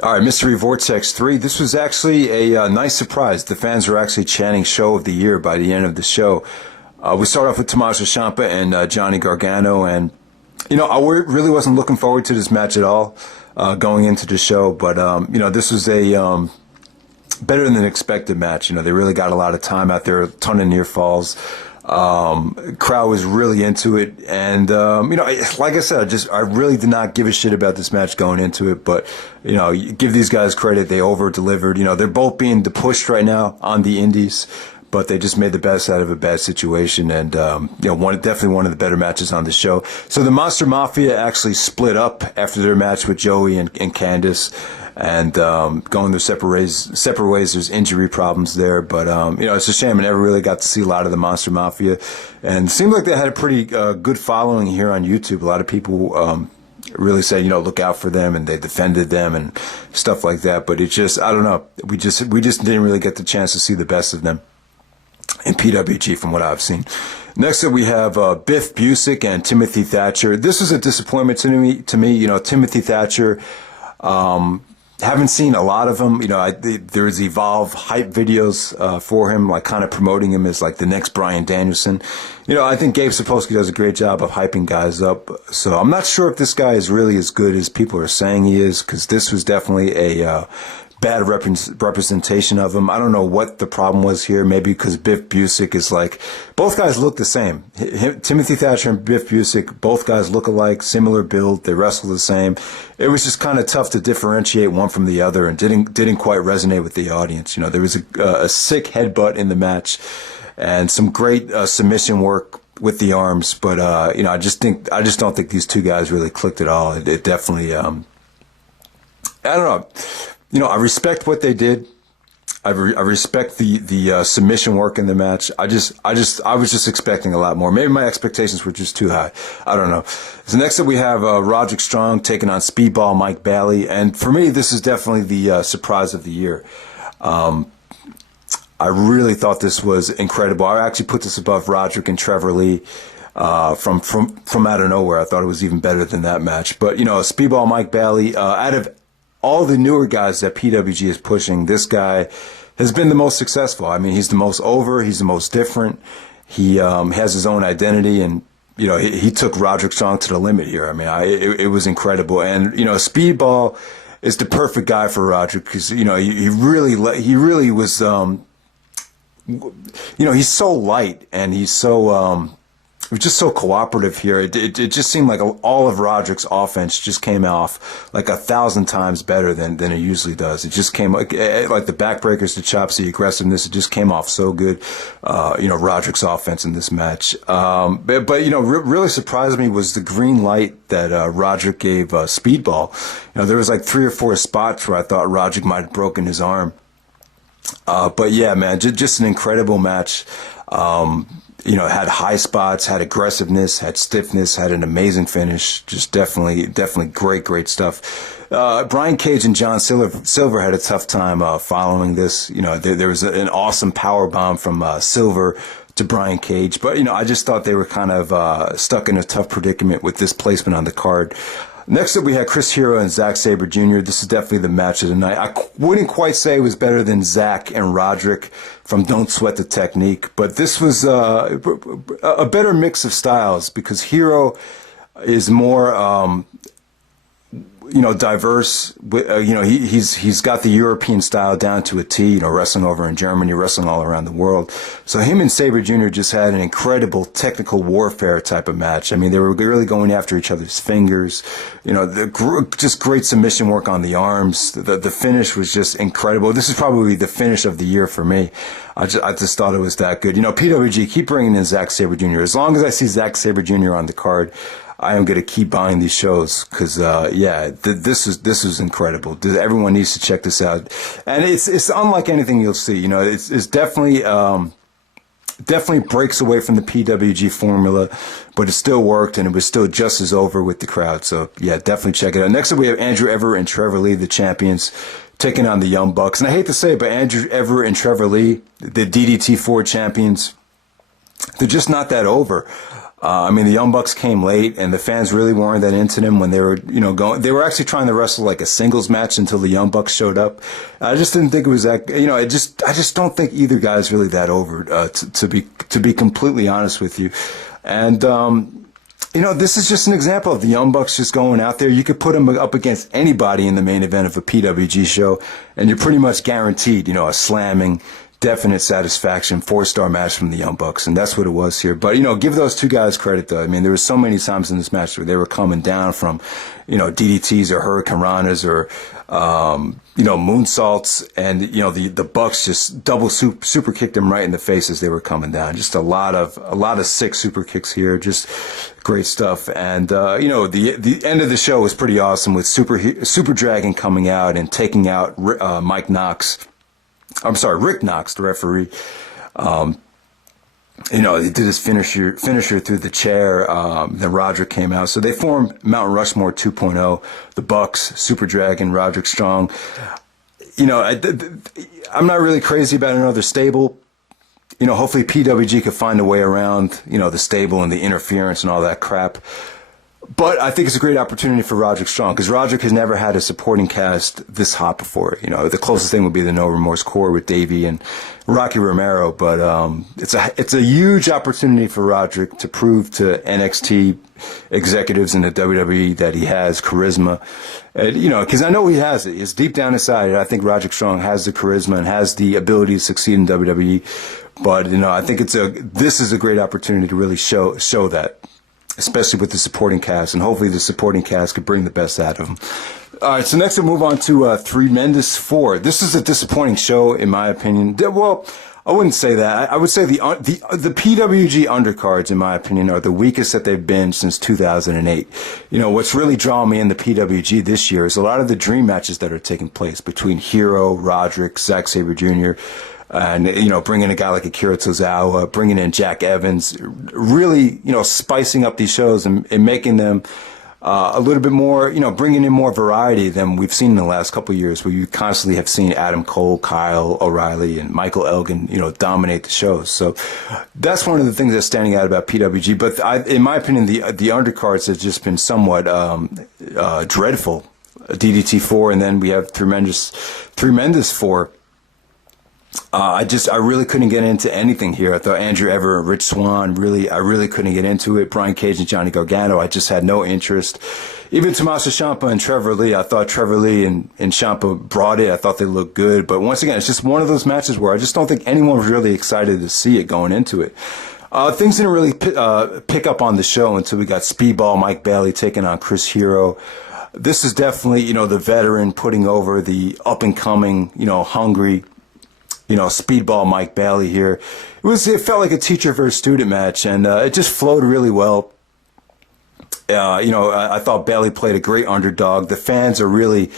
All right, Mystery Vortex 3. This was actually a nice surprise. The fans were actually chanting Show of the Year by the end of the show. We start off with Tommaso Ciampa and Johnny Gargano, and I really wasn't looking forward to this match at all going into the show, but this was a better than expected match. They really got a lot of time out there, a ton of near falls. Crowd was really into it, and like I said, I really did not give a shit about this match going into it, but you give these guys credit, they over delivered. They're both being pushed right now on the indies, but they just made the best out of a bad situation, and definitely one of the better matches on the show. So the Monster Mafia actually split up after their match with Joey and Candice, and going their separate ways. There's injury problems there, but it's a shame I never really got to see a lot of the Monster Mafia, and it seemed like they had a pretty good following here on YouTube. A lot of people really said, look out for them, and they defended them and stuff like that. But it just, I don't know, we just didn't really get the chance to see the best of them in PWG from what I've seen. Next up, we have Biff, Busick, and Timothy Thatcher. This was a disappointment to me. Timothy Thatcher. Haven't seen a lot of him. There's Evolve hype videos for him, like kind of promoting him as like the next Bryan Danielson. I think Gabe Sapolsky does a great job of hyping guys up. So I'm not sure if this guy is really as good as people are saying he is, because this was definitely a bad representation of him. I don't know what the problem was here. Maybe because Biff Busick is like, both guys look the same. Timothy Thatcher and Biff Busick, both guys look alike, similar build. They wrestle the same. It was just kind of tough to differentiate one from the other, and didn't quite resonate with the audience. There was a sick headbutt in the match, and some great submission work with the arms. But I just don't think these two guys really clicked at all. It definitely, I don't know. I respect what they did. I respect the submission work in the match. I was just expecting a lot more. Maybe my expectations were just too high. I don't know. So next up we have Roderick Strong taking on Speedball Mike Bailey, and for me this is definitely the surprise of the year. I really thought this was incredible. I actually put this above Roderick and Trevor Lee. From out of nowhere, I thought it was even better than that match. But Speedball Mike Bailey, out of all the newer guys that PWG is pushing, this guy has been the most successful. I mean, he's the most over, he's the most different. He has his own identity, and he took Roderick Strong to the limit here. I mean, it was incredible. And Speedball is the perfect guy for Roderick, because he really was he's so light, and he's so it was just so cooperative here. It just seemed like all of Roderick's offense just came off like 1,000 times better than it usually does. It just came like the backbreakers, the chops, the aggressiveness. It just came off so good. Roderick's offense in this match. But really surprised me was the green light that Roderick gave Speedball. There was like 3 or 4 spots where I thought Roderick might have broken his arm. But yeah, man, just an incredible match. Had high spots, had aggressiveness, had stiffness, had an amazing finish. Just definitely great stuff. Brian Cage and John Silver had a tough time following this. There was an awesome power bomb from Silver to Brian Cage, but I just thought they were kind of stuck in a tough predicament with this placement on the card. Next up, we had Chris Hero and Zack Sabre Jr. This is definitely the match of the night. I wouldn't quite say it was better than Zack and Roderick from Don't Sweat the Technique, but this was a better mix of styles, because Hero is more diverse. He's got the European style down to a T. Wrestling over in Germany, wrestling all around the world. So him and Sabre Jr. just had an incredible technical warfare type of match. I mean, they were really going after each other's fingers. Just great submission work on the arms. The finish was just incredible. This is probably the finish of the year for me. I just thought it was that good. PWG, keep bringing in Zack Sabre Jr. As long as I see Zack Sabre Jr. on the card, I am going to keep buying these shows, because this is incredible. Everyone needs to check this out, and it's unlike anything you'll see. It's definitely breaks away from the PWG formula, but it still worked, and it was still just as over with the crowd. So yeah, definitely check it out. Next up, we have Andrew Everett and Trevor Lee, the champions, taking on the Young Bucks. And I hate to say it, but Andrew Everett and Trevor Lee, the DDT4 champions, they're just not that over. I mean, the Young Bucks came late, and the fans really weren't that into them when they were, going. They were actually trying to wrestle like a singles match until the Young Bucks showed up. I just didn't think it was that. I just don't think either guy's really that over. To be completely honest with you, and this is just an example of the Young Bucks just going out there. You could put them up against anybody in the main event of a PWG show, and you're pretty much guaranteed, a slamming, definite satisfaction 4-star match from the Young Bucks, and that's what it was here. But give those two guys credit though. I mean, there were so many times in this match where they were coming down from DDTs or Hurricane Ranas or moonsaults, and the Bucks just double super kicked them right in the face as they were coming down. Just a lot of sick super kicks here, just great stuff. And the end of the show was pretty awesome with Super Dragon coming out and taking out Rick Knox, the referee. He did his finisher through the chair. Then Roderick came out. So they formed Mount Rushmore 2.0, the Bucks, Super Dragon, Roderick Strong. I'm not really crazy about another stable. Hopefully PWG could find a way around, the stable and the interference and all that crap. But I think it's a great opportunity for Roderick Strong, because Roderick has never had a supporting cast this hot before. The closest thing would be the No Remorse Core with Davey and Rocky Romero. But it's a huge opportunity for Roderick to prove to NXT executives in the WWE that he has charisma. Because I know he has it. It's deep down inside. I think Roderick Strong has the charisma and has the ability to succeed in WWE. But I think this is a great opportunity to really show that, especially with the supporting cast, and hopefully the supporting cast could bring the best out of them. All right, so next we'll move on to Threemendous IV. This is a disappointing show, in my opinion. Well, I wouldn't say that. I would say the PWG undercards, in my opinion, are the weakest that they've been since 2008. What's really drawn me in the PWG this year is a lot of the dream matches that are taking place between Hero, Roderick, Zack Sabre Jr., and bringing a guy like Akira Tozawa, bringing in Jack Evans, really spicing up these shows and making them a little bit more, bringing in more variety than we've seen in the last couple of years, where you constantly have seen Adam Cole, Kyle O'Reilly, and Michael Elgin dominate the shows. So that's one of the things that's standing out about PWG. But in my opinion, the undercards have just been somewhat dreadful. DDT4, and then we have Threemendous IV. I really couldn't get into anything here. I thought Andrew Everett, Rich Swan, I really couldn't get into it. Brian Cage and Johnny Gargano, I just had no interest. Even Tomasso Ciampa and Trevor Lee, I thought Trevor Lee and Ciampa brought it. I thought they looked good. But once again, it's just one of those matches where I just don't think anyone was really excited to see it going into it. Things didn't really pick up on the show until we got Speedball Mike Bailey taking on Chris Hero. This is definitely, the veteran putting over the up-and-coming, hungry, Speedball Mike Bailey here. It felt like a teacher versus student match, and it just flowed really well. I thought Bailey played a great underdog. The fans are really,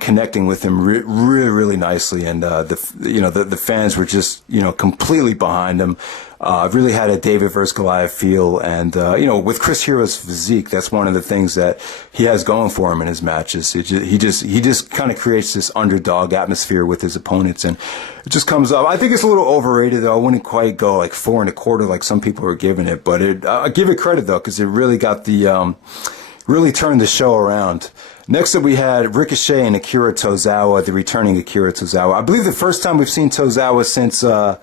connecting with him really, really nicely, and the fans were just, completely behind him. Really had a David versus Goliath feel, and with Chris Hero's physique, that's one of the things that he has going for him in his matches. He just kind of creates this underdog atmosphere with his opponents, and it just comes up. I think it's a little overrated, though. I wouldn't quite go like 4 1/4 like some people are giving it, but I give it credit though, because it really got really turned the show around. Next up, we had Ricochet and Akira Tozawa, the returning Akira Tozawa. I believe the first time we've seen Tozawa since the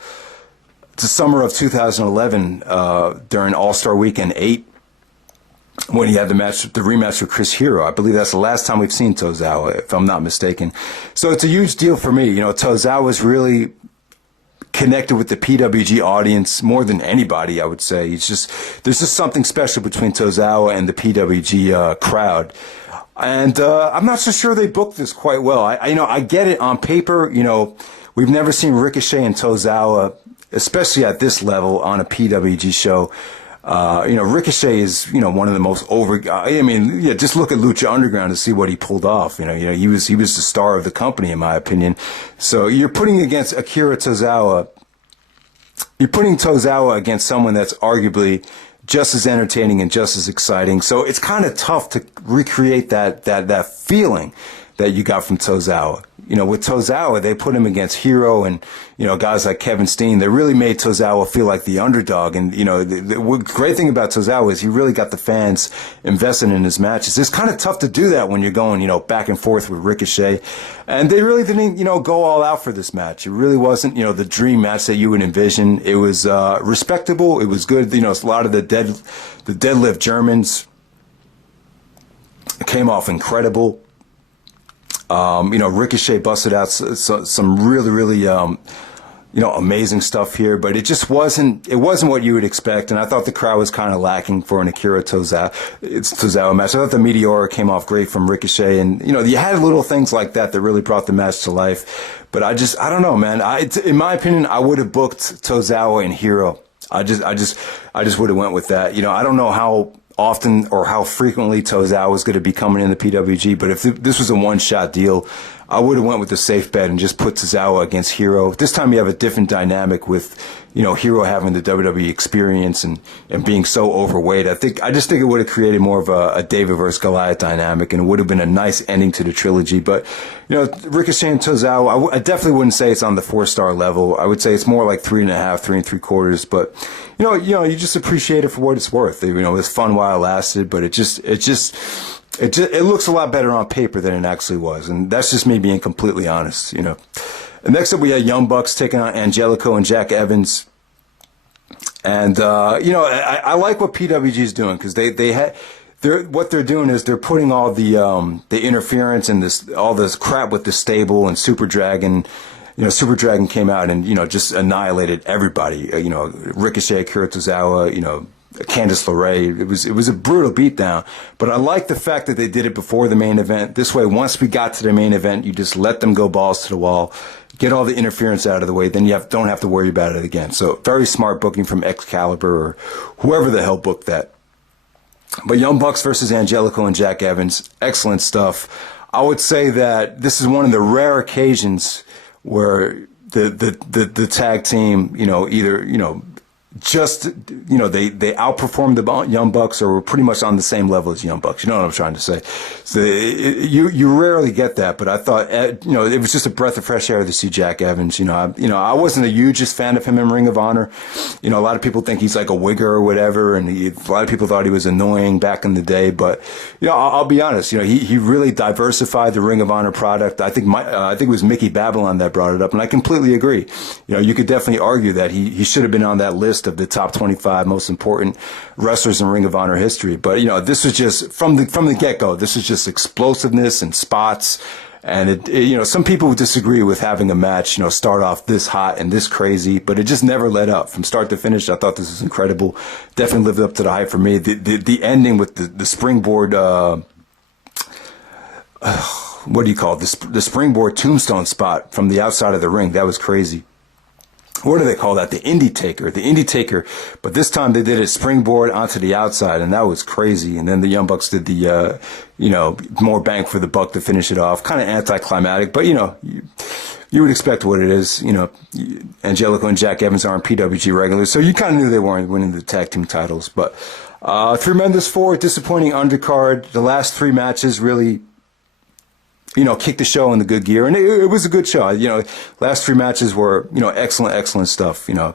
summer of 2011 during All-Star Weekend 8, when he had the rematch with Chris Hero. I believe that's the last time we've seen Tozawa, if I'm not mistaken. So it's a huge deal for me. Tozawa's really connected with the PWG audience more than anybody, I would say. There's just something special between Tozawa and the PWG crowd. And I'm not so sure they booked this quite well. I get it on paper. We've never seen Ricochet and Tozawa, especially at this level, on a PWG show. Ricochet is, one of the most just look at Lucha Underground to see what he pulled off. He was the star of the company, in my opinion. So you're putting against Akira Tozawa, you're putting Tozawa against someone that's arguably just as entertaining and just as exciting. So it's kind of tough to recreate that feeling that you got from Tozawa. You know, with Tozawa, they put him against Hero and, you know, guys like Kevin Steen. They really made Tozawa feel like the underdog. And, you know, the great thing about Tozawa is he really got the fans invested in his matches. It's kind of tough to do that when you're going, you know, back and forth with Ricochet. And they really didn't, you know, go all out for this match. It really wasn't, you know, the dream match that you would envision. It was respectable. It was good. You know, a lot of the deadlift Germans came off incredible. You know, Ricochet busted out some really, you know, amazing stuff here, but it just wasn't what you would expect. And I thought the crowd was kind of lacking for an Akira Tozawa match. I thought the Meteora came off great from Ricochet. And, you know, you had little things like that really brought the match to life. But I don't know, man. In my opinion, I would have booked Tozawa and Hero. I just would have went with that. You know, I don't know how often or how frequently Tozawa was going to be coming in the PWG, but if this was a one-shot deal, I would have went with the safe bet and just put Tozawa against Hero. This time you have a different dynamic with, you know, Hero having the WWE experience and being so overweight. I just think it would have created more of a David versus Goliath dynamic, and it would have been a nice ending to the trilogy. But, you know, Ricochet and Tozawa, I definitely wouldn't say it's on the 4-star level. I would say it's more like 3.5, 3 3/4. But, you know, you just appreciate it for what it's worth. You know, it was fun while it lasted, but it looks a lot better on paper than it actually was. And that's just me being completely honest, you know. And next up, we had Young Bucks taking on Angelico and Jack Evans. And, you know, I like what PWG is doing, because what they're doing is they're putting all the interference and all this crap with the stable and Super Dragon. You know, Super Dragon came out and, you know, just annihilated everybody. You know, Ricochet, Akira Tozawa, you know, Candice LeRae. It was a brutal beatdown, but I like the fact that they did it before the main event. This way, once we got to the main event, you just let them go balls to the wall, get all the interference out of the way, then you don't have to worry about it again. So very smart booking from Excalibur or whoever the hell booked that. But Young Bucks versus Angelico and Jack Evans, excellent stuff. I would say that this is one of the rare occasions where the tag team, you know, either, you know, just, you know, they outperformed the Young Bucks or were pretty much on the same level as Young Bucks. You know what I'm trying to say? So you rarely get that, but I thought, you know, it was just a breath of fresh air to see Jack Evans. You know, I wasn't the hugest fan of him in Ring of Honor. You know, a lot of people think he's like a wigger or whatever, and a lot of people thought he was annoying back in the day. But, you know, I'll be honest. You know, he really diversified the Ring of Honor product. I think it was Mickey Babylon that brought it up, and I completely agree. You know, you could definitely argue that he should have been on that list of the top 25 most important wrestlers in Ring of Honor history. But, you know, this was just from the get-go. This is just explosiveness and spots. And you know, some people would disagree with having a match, you know, start off this hot and this crazy, but it just never let up from start to finish. I thought this was incredible. Definitely lived up to the hype for me. The ending with the springboard, what do you call it? The springboard tombstone spot from the outside of the ring. That was crazy. What do they call that? The Indie Taker. But this time they did it springboard onto the outside, and that was crazy. And then the Young Bucks did the, you know, more bang for the buck to finish it off. Kind of anticlimactic, but, you know, you would expect what it is. You know, Angelico and Jack Evans aren't PWG regulars, so you kind of knew they weren't winning the tag team titles. But Threemendous IV, disappointing undercard. The last 3 matches really, you know, kicked the show in the good gear, and it was a good show. You know, last 3 matches were, you know, excellent stuff. You know,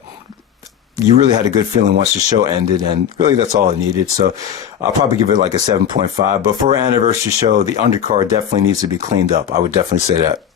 you really had a good feeling once the show ended, and really that's all it needed. So I'll probably give it like a 7.5. But for an anniversary show, the undercard definitely needs to be cleaned up. I would definitely say that.